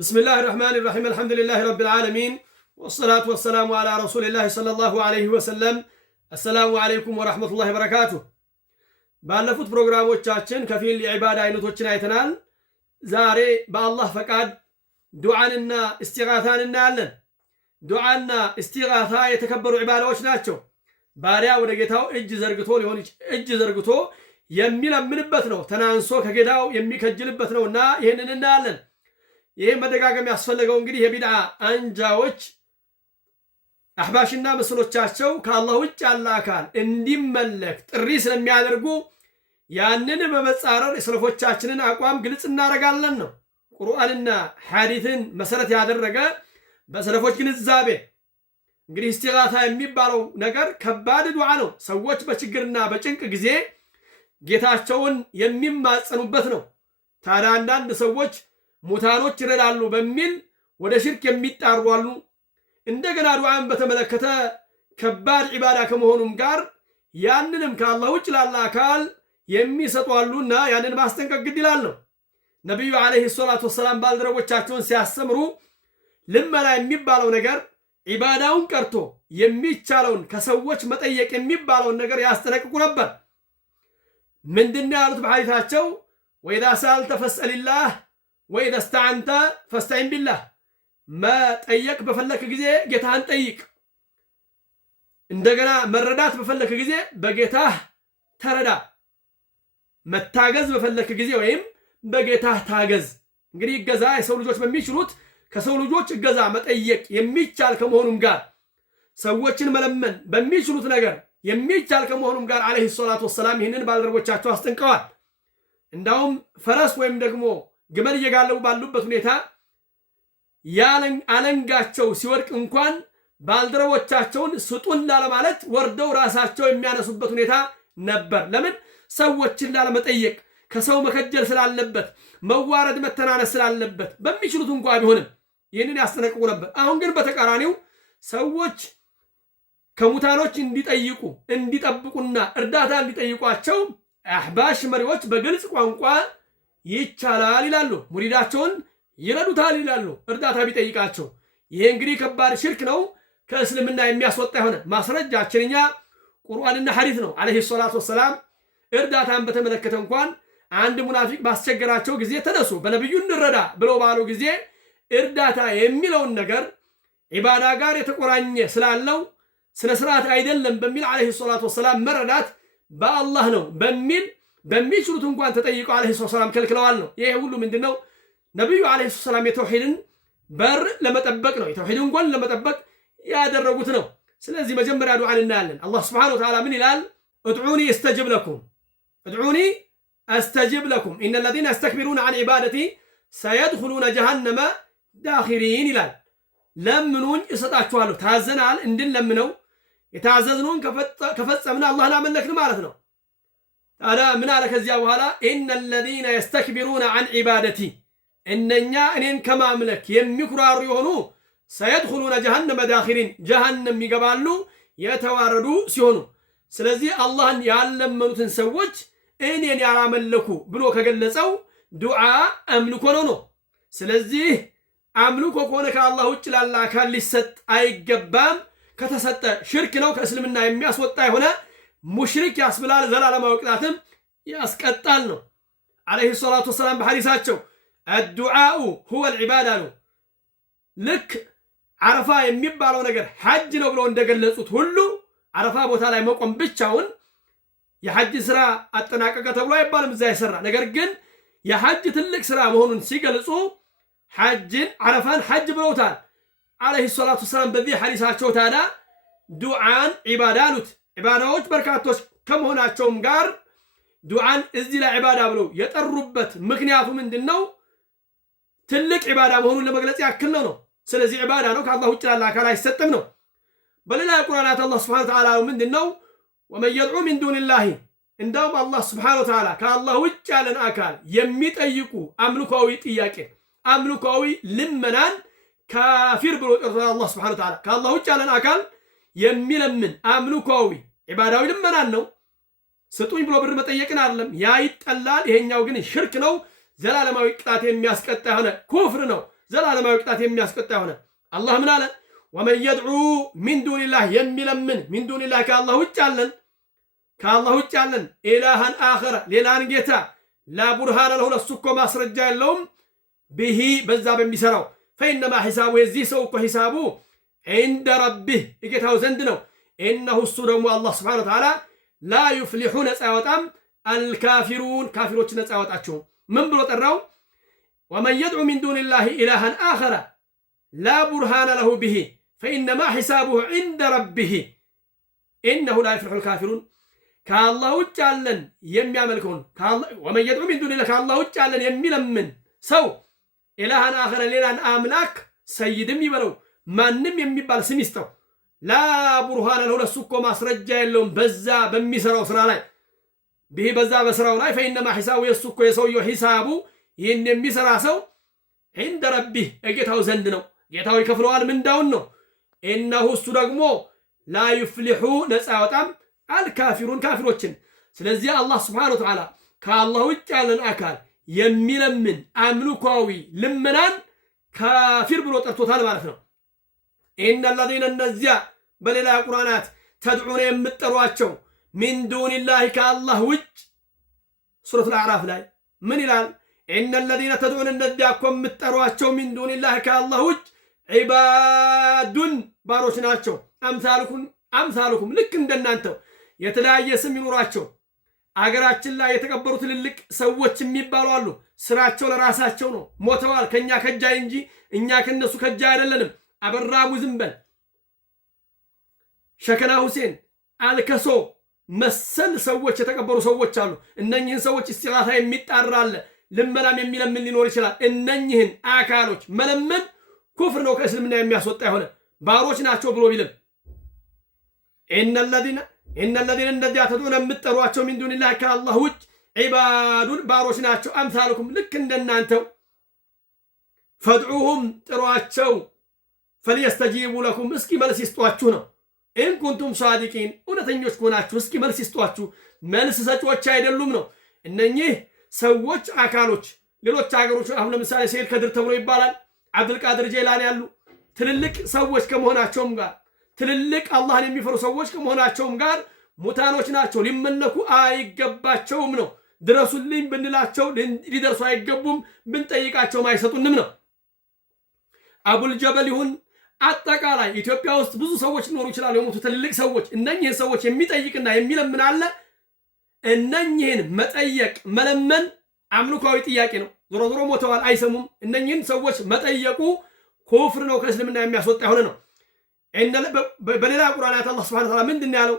بسم الله الرحمن الرحيم الحمد لله رب العالمين والصلاة والسلام على رسول الله صلى الله عليه وسلم السلام عليكم ورحمة الله وبركاته ባለፉት ፕሮግራሞቻችን ከፊል የዒባዳ አይነቶችን አይተናል። ዛሬ በአላህ ፈቃድ ዱዓንና እስቲጋታን እናያለን። ዱዓና እስቲጋታ የተከበሩ ዒባዳዎች ናቸው። ባሪያ ወደ ጌታው እጅ ዘርግቶ የሚለምንበት ነው። ተናንሶ ከጌታው የሚከጅልበት ነውና ይህንን እናያለን። ይህ መደጋገም ያስፈልገው እንግዲህ የቢድዓ አንጃዎች አህባሽና መስሎቻቸው ከአላህ ውጭ ያለ አካል እንዲመለክ ጥሪ ስለሚያደርጉ ያንን በመጻረር የሰለፎቻችንን አቋም ግልጽ እናደርጋለን ነው። ቁርአንና ሐዲትን መሰረት ያደረገ በሰለፎች ግንዛቤ እንግዲህ እስቲጋታ የሚባለው ነገር ከባድ ዱዓ ነው። ሰዎች በችግርና በጭንቅ ጊዜ ጌታቸውን የሚማጸኑበት ነው። ታዲያ አንዳንድ ሰዎች ሙታኖች ይረዳሉ በሚል ወደ ሽርክ የሚጣሩ አሉ። እንደገና ዱዓን በተመለከተ ከባድ ዒባዳ ከመሆኑም ጋር ያንንም ከአላህ ውጭ ላለ አካል የሚሰጡ አሉና ያንን ማስጠንቀቅ ግድ ይላል ነው። ነቢዩ ዓለይሂ ሰላቱ ወሰላም ባልደረቦቻቸውን ሲያስተምሩ ልመና የሚባለው ነገር ዒባዳውን ቀርቶ የሚቻለውን ከሰዎች መጠየቅ የሚባለውን ነገር ያስጠነቅቁ ነበር። ምንድነው ያሉት በሐዲታቸው? ወኢዛ ሰአልተ ፈስአሊላህ ወኢዛ እስተዐንተ ፈስተዒን ቢላህ። መጠየቅ በፈለክ ጊዜ ጌታህን ጠይቅ። እንደገና መረዳት በፈለክ ጊዜ በጌታህ ተረዳ። መታገዝ በፈለክ ጊዜ ወይም በጌታህ ታገዝ። እንግዲህ እገዛ የሰው ልጆች በሚችሉት ከሰው ልጆች እገዛ መጠየቅ የሚቻል ከመሆኑም ጋር ሰዎችን መለመን በሚችሉት ነገር የሚቻል ከመሆኑም ጋር ዓለይሂ ሰላቱ ወሰላም ይህንን ባልደረቦቻቸው አስጠንቀዋል። እንዳውም ፈረስ ወይም ደግሞ ግመል እየጋለቡ ባሉበት ሁኔታ አለንጋቸው ሲወድቅ እንኳን ባልደረቦቻቸውን ስጡን ላለማለት ወርደው ራሳቸው የሚያነሱበት ሁኔታ ነበር። ለምን? ሰዎችን ላለመጠየቅ ከሰው መከጀል ስላለበት፣ መዋረድ መተናነስ ስላለበት በሚችሉት እንኳ ቢሆንም ይህንን ያስጠነቅቁ ነበር። አሁን ግን በተቃራኒው ሰዎች ከሙታኖች እንዲጠይቁ እንዲጠብቁና እርዳታ እንዲጠይቋቸው አህባሽ መሪዎች በግልጽ ቋንቋ ይቻላል ይላሉ። ሙሪዳቸውን ይረዱታል ይላሉ እርዳታ ቢጠይቃቸው። ይሄ እንግዲህ ከባድ ሽርክ ነው፣ ከእስልምና የሚያስወጣ የሆነ ማስረጃችን እኛ ቁርአንና ሐዲስ ነው። ዓለይሂ ሰላቱ ወሰላም እርዳታን በተመለከተ እንኳን አንድ ሙናፊቅ ባስቸገራቸው ጊዜ ተነሱ በነብዩ እንረዳ ብለው ባሉ ጊዜ እርዳታ የሚለውን ነገር ዒባዳ ጋር የተቆራኘ ስላለው ስነ ስርዓት አይደለም በሚል ዓለይሂ ሰላቱ ወሰላም መረዳት በአላህ ነው በሚል በሚችሉት እንኳን ተጠይቀው ዓለይሂ ሰላም ከልክለዋል ነው። ይሄ ሁሉ ምንድነው? ነብዩ ዓለይሂ ሰላም የተውሂድን በር ለመጠበቅ ነው፣ የተውሂድን ጎን ለመጠበቅ ያደረጉት ነው። ስለዚህ መጀመሪያ ዱዓን እናያለን። አላህ ሱብሓነሁ ወተዓላ ምን ይላል? እድዑኒ አስተጅብ ለኩም እድዑኒ አስተጅብ ለኩም ኢነ ለዚነ የስተክቢሩነ ዐን ዒባደቲ ሰየድኹሉነ ጀሃነመ ዳኺሪን ይላል። ለምኑኝ እሰጣችኋለሁ። ታዘናል እንድንለምነው የታዘዝነውን ከፈጸምን አላህን አመለክን ማለት ነው። ታዲያ ምን አለ ከዚያ በኋላ? ኢነ ለዚነ የስተክቢሩነ ዐን ዒባደቲ እነኛ እኔን ከማምለክ የሚኩራሩ የሆኑ ሰየድኹሉነ ጀሃነመ ዳኺሪን ጀሃነም ይገባሉ የተዋረዱ ሲሆኑ። ስለዚህ አላህን ያለመኑትን ሰዎች እኔን ያላመለኩ ብሎ ከገለጸው ዱዓ አምልኮ ነው። ስለዚህ አምልኮ ከሆነ ከአላህ ውጭ ላለ አካል ሊሰጥ አይገባም። ከተሰጠ ሽርክ ነው፣ ከእስልምና የሚያስወጣ የሆነ ሙሽሪክ ያስብላል፣ ዘላለማዊ ቅጣትም ያስቀጣል ነው። ዓለይሂ ሰላቱ ወሰላም በሐዲሳቸው አዱዓኡ ሁወል ዒባዳ ነው። ልክ ዓረፋ የሚባለው ነገር ሐጅ ነው ብለው እንደገለጹት ሁሉ ዓረፋ ቦታ ላይ መቆም ብቻውን የሐጅ ስራ አጠናቀቀ ተብሎ አይባልም እዛ የሰራ ነገር ግን የሐጅ ትልቅ ስራ መሆኑን ሲገልጹ ሐጅን ዓረፋን ሐጅ ብለውታል ዓለይሂ ሰላቱ ወሰላም በዚህ ሐዲሳቸው። ታዲያ ዱዓን ዒባዳ አሉት። ዒባዳዎች በርካቶች ከመሆናቸውም ጋር ዱዓን እዚህ ላይ ዒባዳ ብለው የጠሩበት ምክንያቱ ምንድን ነው? ትልቅ ዒባዳ መሆኑን ለመግለጽ ያክል ነው። ስለዚህ ዒባዳ ነው፣ ከአላህ ውጭ ላለ አካል አይሰጥም ነው። በሌላ የቁርአናት አላህ ሱብሓነሁ ወተዓላ ምንድን ነው? ወመን የድዑ ሚን ዱኒላሂ እንደውም አላህ ሱብሓነሁ ወተዓላ ከአላህ ውጭ ያለን አካል የሚጠይቁ አምልኮዊ ጥያቄ አምልኮዊ ልመናን ካፊር ብሎ ጠርቷል። አላህ ሱብሓነሁ ወተዓላ ከአላህ ውጭ ያለን አካል የሚለምን አምልኮዊ ዒባዳዊ ልመናን ነው። ስጡኝ ብሎ ብር መጠየቅን አይደለም። ያ ይጠላል። ይሄኛው ግን ሽርክ ነው፣ ዘላለማዊ ቅጣት የሚያስቀጣ የሆነ ኩፍር ነው። ዘላለማዊ ቅጣት የሚያስቀጣ ሆነ። አላህ ምን አለ? ወመን የድዑ ሚን ዱኒላህ የሚለምን ሚን ዱኒላህ ከአላህ ውጭ ያለን ኢላሃን አኸረ ሌላን ጌታ ላ ቡርሃነ ለሁ ለሱ እኮ ማስረጃ የለውም ብሂ በዛ በሚሰራው ፈኢነማ ሒሳቡ የዚህ ሰው እኮ ሒሳቡ ዒንደ ረቢህ የጌታው ዘንድ ነው። ኢነሁ እሱ ደግሞ አላህ ስብሓነሁ ወተዓላ ላ ዩፍሊሑ ነፃ ያወጣም አልካፊሩን ካፊሮች ነፃ ያወጣቸውም። ምን ብሎ ጠራው? ወመን የድዑ ሚን ዱኒላህ ኢላሃን አኸረ ላ ቡርሃነ ለሁ ብሂ ፈኢነማ ሒሳቡሁ ዒንደ ረቢህ ኢነሁ ላ ዩፍሊሑ አልካፊሩን ከአላህ ውጭ ያለን የሚያመልከውን ወመን የድዑ ሚን ዱኒላህ ከአላህ ውጭ ያለን የሚለምን ሰው ኢላሃን አኸረ ሌላን አምላክ ሰይድም ይበለው ማንም የሚባል ስም ይስጠው ላ ቡርሃነ ለሁ ለሱ እኮ ማስረጃ የለውም በዛ በሚሰራው ስራ ላይ ብሂ በዛ በስራው ላይ ፈኢነማ ሒሳቡ የሱ እኮ የሰውየው ሒሳቡ ይህን የሚሰራ ሰው ዒንደ ረቢህ የጌታው ዘንድ ነው። ጌታው ይከፍለዋል ምንዳውን ነው። ኢነሁ እሱ ደግሞ ላ ዩፍሊሑ ነፃ ያወጣም አልካፊሩን ካፊሮችን። ስለዚህ አላህ ስብሓነሁ ወተዓላ ከአላህ ውጭ ያለን አካል የሚለምን አምልኳዊ ልመናን ካፊር ብሎ ጠርቶታል ማለት ነው። ኢነ ለዚነ እነዚያ በሌላ ቁርአናት ተድዑነ የምትጠሯቸው ሚን ዱኒላህ ከአላህ ውጭ ሱረቱል አዕራፍ ላይ ምን ይላል? ኢነ ለዚነ ተድዑነ እነዚያ እኮ የምትጠሯቸው ሚን ዱኒላህ ከአላህ ውጭ ዒባዱን ባሮች ናቸው። አምሳሉኩም ልክ እንደናንተው የተለያየ ስም ይኖራቸው። አገራችን ላይ የተቀበሩ ትልልቅ ሰዎች የሚባሉ አሉ። ስራቸው ለራሳቸው ነው። ሞተዋል። ከኛ ከጃይ እንጂ እኛ ከነሱ ከጃይ አይደለንም። አበራ ሙዝንበል፣ ሸከና ሁሴን፣ አልከሶ መሰል ሰዎች የተቀበሩ ሰዎች አሉ። እነኝህን ሰዎች እስቲጋሳ የሚጣራለ ልመናም የሚለምን ሊኖር ይችላል። እነኝህን አካሎች መለመን ኩፍር ነው፣ ከእስልምና የሚያስወጣ የሆነ ባሮች ናቸው ብሎ ቢልም ኢነ ለዚነ እንደዚያ ተድዑነ የምትጠሯቸው ሚን ዱኒላህ ከአላህ ውጭ ዒባዱን ባሮች ናቸው። አምሳልኩም ልክ እንደናንተው ፈድዑሁም ጥሯቸው፣ ፈልየስተጂቡ ለኩም እስኪ መልስ ይስጧችሁ ነው። ኢን ኩንቱም ሳዲቂን እውነተኞች ከሆናችሁ እስኪ መልስ ይስጧችሁ። መልስ ሰጪዎች አይደሉም ነው። እነኚህ ሰዎች አካሎች ሌሎች ሀገሮች አሁን ለምሳሌ ሰይድ ከድር ተብሎ ይባላል። አብዱልቃድር ጀይላኒ ያሉ ትልልቅ ሰዎች ከመሆናቸውም ጋር ትልልቅ አላህን የሚፈሩ ሰዎች ከመሆናቸውም ጋር ሙታኖች ናቸው፣ ሊመለኩ አይገባቸውም ነው። ድረሱልኝ ብንላቸው ሊደርሱ አይገቡም፣ ብንጠይቃቸውም አይሰጡንም ነው። አቡልጀበል ይሁን አጠቃላይ ኢትዮጵያ ውስጥ ብዙ ሰዎች ሊኖሩ ይችላሉ፣ የሞቱ ትልልቅ ሰዎች። እነኝህን ሰዎች የሚጠይቅና የሚለምን አለ። እነኝህን መጠየቅ መለመን አምልኳዊ ጥያቄ ነው። ዞሮ ዞሮ ሞተዋል፣ አይሰሙም። እነኝህን ሰዎች መጠየቁ ኩፍር ነው፣ ከእስልምና የሚያስወጣ የሆነ ነው። በሌላ ቁርአናት አላህ ሱብሓነሁ ወተዓላ ምንድን ያለው?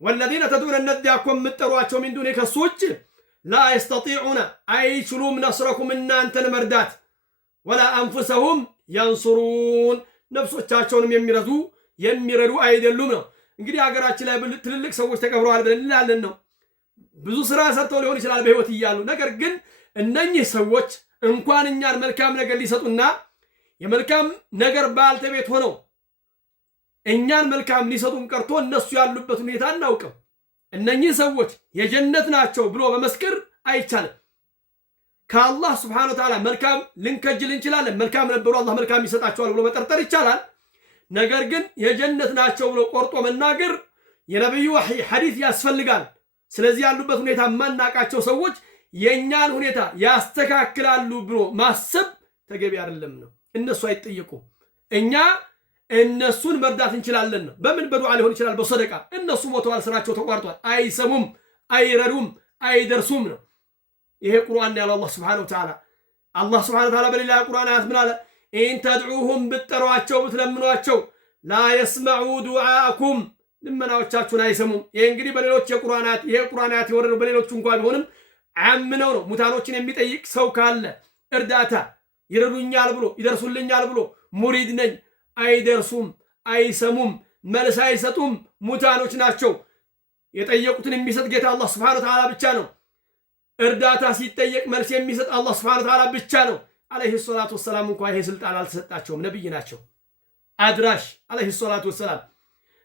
ወለዚነ ተድዑነ እነዚያ እኮ የምትጠሯቸው ሚን ዱኒሂ ከሱ ውጭ ላ የስተጢዑነ አይችሉም ነስረኩም እናንተን መርዳት፣ ወላ አንፉሰሁም የንሱሩን ነፍሶቻቸውንም የሚረዱ አይደሉም ነው። እንግዲህ ሀገራችን ላይ ትልልቅ ሰዎች ተቀብረዋል ብለን እንላለን ነው። ብዙ ስራ ሰርተው ሊሆን ይችላል በህይወት እያሉ። ነገር ግን እነኚህ ሰዎች እንኳን እኛን መልካም ነገር ሊሰጡና የመልካም ነገር ባልተቤት ሆነው እኛን መልካም ሊሰጡን ቀርቶ እነሱ ያሉበት ሁኔታ አናውቅም። እነኚህ ሰዎች የጀነት ናቸው ብሎ በመስክር አይቻልም። ከአላህ ስብሓነሁ ወተዓላ መልካም ልንከጅል እንችላለን። መልካም ነበሩ አላህ መልካም ይሰጣቸዋል ብሎ መጠርጠር ይቻላል። ነገር ግን የጀነት ናቸው ብሎ ቆርጦ መናገር የነብዩ ሐዲስ ያስፈልጋል። ስለዚህ ያሉበት ሁኔታ የማናቃቸው ሰዎች የእኛን ሁኔታ ያስተካክላሉ ብሎ ማሰብ ተገቢ አይደለም ነው። እነሱ አይጠየቁም። እኛ እነሱን መርዳት እንችላለን ነው። በምን በዱዓ ሊሆን ይችላል፣ በሰደቃ። እነሱ ሞተዋል፣ ስራቸው ተቋርጧል፣ አይሰሙም፣ አይረዱም፣ አይደርሱም ነው። ይሄ ቁርአን ያለው አላህ ስብሓነሁ ወተዓላ። አላህ ስብሓነሁ ወተዓላ በሌላ ቁርአን አያት ምን አለ? ኢን ተድዑሁም ብትጠሯቸው ብትለምኗቸው ላ የስመዑ ዱዓአኩም ልመናዎቻችሁን አይሰሙም። ይሄ እንግዲህ በሌሎች የቁርአናት ይሄ ቁርአናት የወረደው በሌሎቹ እንኳን ቢሆንም አምነው ነው። ሙታኖችን የሚጠይቅ ሰው ካለ እርዳታ ይረዱኛል ብሎ ይደርሱልኛል ብሎ ሙሪድ ነኝ፣ አይደርሱም፣ አይሰሙም፣ መልስ አይሰጡም፣ ሙታኖች ናቸው። የጠየቁትን የሚሰጥ ጌታ አላህ ስብሓነሁ ወተዓላ ብቻ ነው። እርዳታ ሲጠየቅ መልስ የሚሰጥ አላህ ስብሓነሁ ወተዓላ ብቻ ነው። አለይሂ ሰላቱ ወሰላም እንኳን ይሄ ስልጣን አልተሰጣቸውም፣ ነብይ ናቸው፣ አድራሽ አለይሂ ሰላቱ ወሰላም።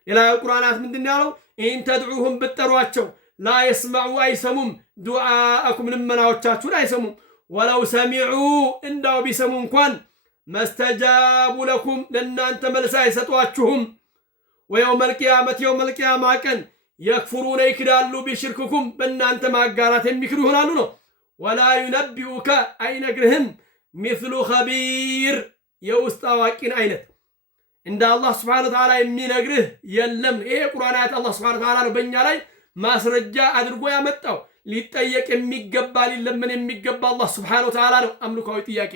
ሌላ ቁርአናት ምንድን ያለው? ኢን ተድዑሁም ብትጠሯቸው ላ የስመዑ አይሰሙም፣ ዱዓአኩም ልመናዎቻችሁን አይሰሙም። ወለው ሰሚዑ እንዳው ቢሰሙ እንኳን መስተጃቡ ለኩም ለእናንተ መልስ አይሰጧችሁም። ወየውመል ቂያመት የውመል ቂያማ ቀን የክፍሩነ ይክዳሉ ቢሽርክኩም በእናንተ ማጋራት የሚክዱ ይሆናሉ ነው። ወላ ዩነቢኡከ አይነግርህም ሚስሉ ኸቢር የውስጥ አዋቂን አይነት እንደ አላህ ስብሓነ ወተዓላ የሚነግርህ የለም። ይሄ የቁርአን አያት አላህ ስብሓነ ወተዓላ ነው በእኛ ላይ ማስረጃ አድርጎ ያመጣው። ሊጠየቅ የሚገባ ሊለመን የሚገባ አላህ ስብሓነ ወተዓላ ነው። አምልኮዊ ጥያቄ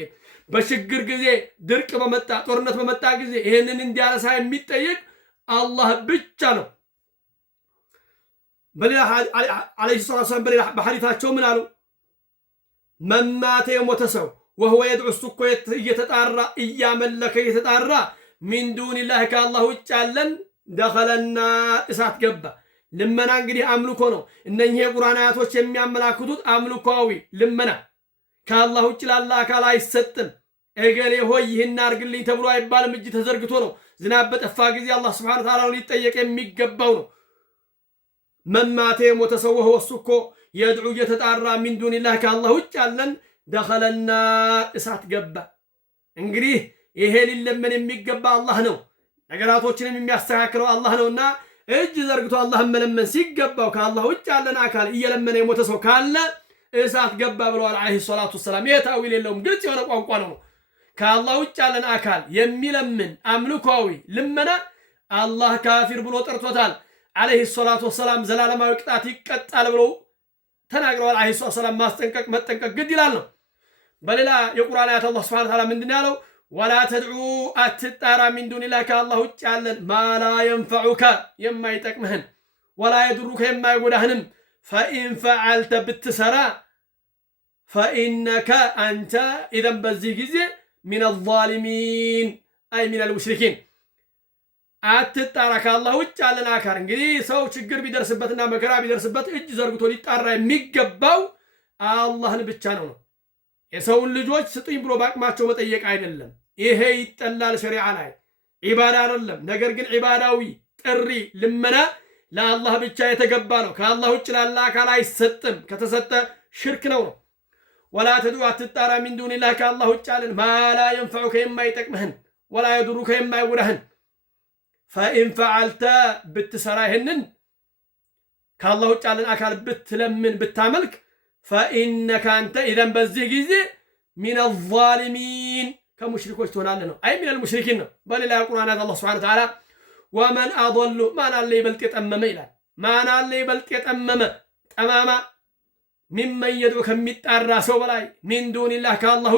በችግር ጊዜ ድርቅ በመጣ ጦርነት በመጣ ጊዜ ይህንን እንዲያነሳ የሚጠየቅ አላህ ብቻ ነው። በሌላ ዓለይሂ ሰላቱ ወሰላም በሌላ በሐዲታቸው ምን አሉ? መማተ የሞተ ሰው ወህወ የድዑ እሱ እኮ እየተጣራ እያመለከ እየተጣራ ሚን ዱኒላህ ከአላህ ውጭ ያለን ደኸለና እሳት ገባ። ልመና እንግዲህ አምልኮ ነው። እነኚህ የቁርአን አያቶች የሚያመላክቱት አምልኮዊ ልመና ከአላህ ውጭ ላለ አካል አይሰጥም። እገሌ ሆይ ይህን አድርግልኝ ተብሎ አይባልም። እጅ ተዘርግቶ ነው። ዝናብ በጠፋ ጊዜ አላህ ስብሓነ ወተዓላ ሊጠየቅ የሚገባው ነው። መማተ የሞተ ሰው ወህወ እሱ እኮ የድዑ እየተጣራ ሚን ዱኒላህ ከአላህ ውጭ ያለን ደኸለና እሳት ገባ። እንግዲህ ይሄ ሊለመን የሚገባ አላህ ነው። ነገራቶችንም የሚያስተካክለው አላህ ነውና እጅ ዘርግቶ አላህን መለመን ሲገባው ከአላህ ውጭ ያለን አካል እየለመነ የሞተ ሰው ካለ እሳት ገባ ብለዋል ዓለይሂ ሰላቱ ወሰላም። ይህ ታዊል የለውም፣ ግልጽ የሆነ ቋንቋ ነው። ከአላህ ውጭ ያለን አካል የሚለምን አምልኮዊ ልመና አላህ ካፊር ብሎ ጠርቶታል። ዓለይሂ ሰላቱ ወሰላም ዘላለማዊ ቅጣት ይቀጣል ብለው ተናግረዋል። ዓለይሂ ሰላቱ ወሰላም ማስጠንቀቅ መጠንቀቅ ግድ ይላል ነው። በሌላ የቁርአን አያት አላህ ሱብሓነሁ ወተዓላ ምንድን ያለው? ወላ ተድዑ አትጣራ ሚን ዱኒላህ ከአላህ ውጭ ያለን ማላ የንፈዑከ የማይጠቅምህን ወላ የድሩከ የማይጎዳህንም ፈኢን ፈዓልተ ብትሰራ ፈኢነከ አንተ ኢዘን በዚህ ጊዜ ሚን አዛሊሚን አይ ሚን አልሙሽሪኪን። አትጣራ ከአላህ ውጭ ያለን አካል እንግዲህ ሰው ችግር ቢደርስበትና መከራ ቢደርስበት እጅ ዘርግቶ ሊጣራ የሚገባው አላህን ብቻ ነው። የሰውን ልጆች ስጡኝ ብሎ በአቅማቸው መጠየቅ አይደለም። ይሄ ይጠላል ሸሪዓ ላይ ዒባዳ አይደለም። ነገር ግን ዒባዳዊ ጥሪ ልመና ለአላህ ብቻ የተገባ ነው። ከአላህ ውጭ ላለ አካል አይሰጥም። ከተሰጠ ሽርክ ነው። ወላ ተድዑ አትጣራ ሚን ዱኒላህ ከአላህ ውጭ ያለን ማላ የንፈዑከ የማይጠቅምህን ወላ የድሩከ የማይጎዳህን ፈኢን ፈዓልተ ብትሰራ ይህንን ከአላህ ውጭ ያለን አካል ብትለምን ብታመልክ ፈኢነከ አንተ ኢዘን በዚህ ጊዜ ሚን አዛሊሚን ከሙሽሪኮች ትሆናለህ ነው። አይ ሚን አልሙሽሪኪን ነው። በሌላ ቁርአን አላህ ሱብሓነሁ ወተዓላ ወመን አضሉ ማን አለ ይበልጥ የጠመመ ይላል። ማን አለ ይበልጥ የጠመመ ጠማማ ሚመን የድዑ ከሚጣራ ሰው በላይ ሚን ዱኒላህ ከአላህ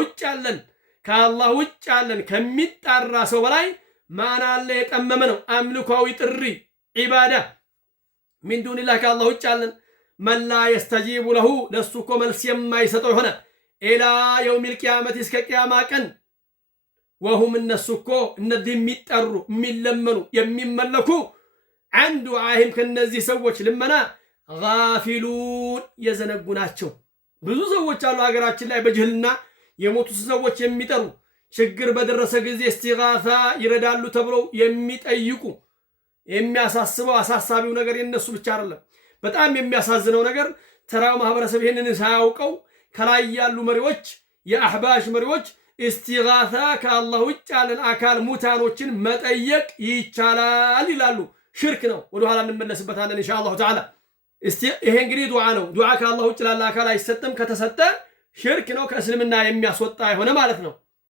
ውጭ ያለን ከሚጣራ ሰው በላይ ማን አለ የጠመመ ነው። አምልኮዊ ጥሪ ዒባዳ ሚን ዱኒላህ ከአላህ ውጭ ያለን መን ላ የስተጂቡ ለሁ ለሱ እኮ መልስ የማይሰጠው የሆነ ኢላ የውሚል ቂያመት እስከ ቂያማ ቀን ወሁም እነሱ እኮ እነዚህ የሚጠሩ የሚለመኑ የሚመለኩ አንዱ ዱዓኢሂም ከነዚህ ሰዎች ልመና ጋፊሉን የዘነጉ ናቸው። ብዙ ሰዎች አሉ ሀገራችን ላይ በጅህልና የሞቱ ሰዎች የሚጠሩ ችግር በደረሰ ጊዜ እስቲጋሳ ይረዳሉ ተብለው የሚጠይቁ። የሚያሳስበው አሳሳቢው ነገር የነሱ ብቻ አይደለም። በጣም የሚያሳዝነው ነገር ተራው ማህበረሰብ ይሄንን ሳያውቀው ከላይ ያሉ መሪዎች የአህባሽ መሪዎች እስቲጋሳ ከአላህ ውጭ ያለን አካል ሙታኖችን መጠየቅ ይቻላል ይላሉ። ሽርክ ነው። ወደ ኋላ እንመለስበታለን ኢንሻአላሁ ተዓላ። ይሄ እንግዲህ ዱዓ ነው። ዱዓ ከአላህ ውጭ ላለ አካል አይሰጥም። ከተሰጠ ሽርክ ነው፣ ከእስልምና የሚያስወጣ የሆነ ማለት ነው።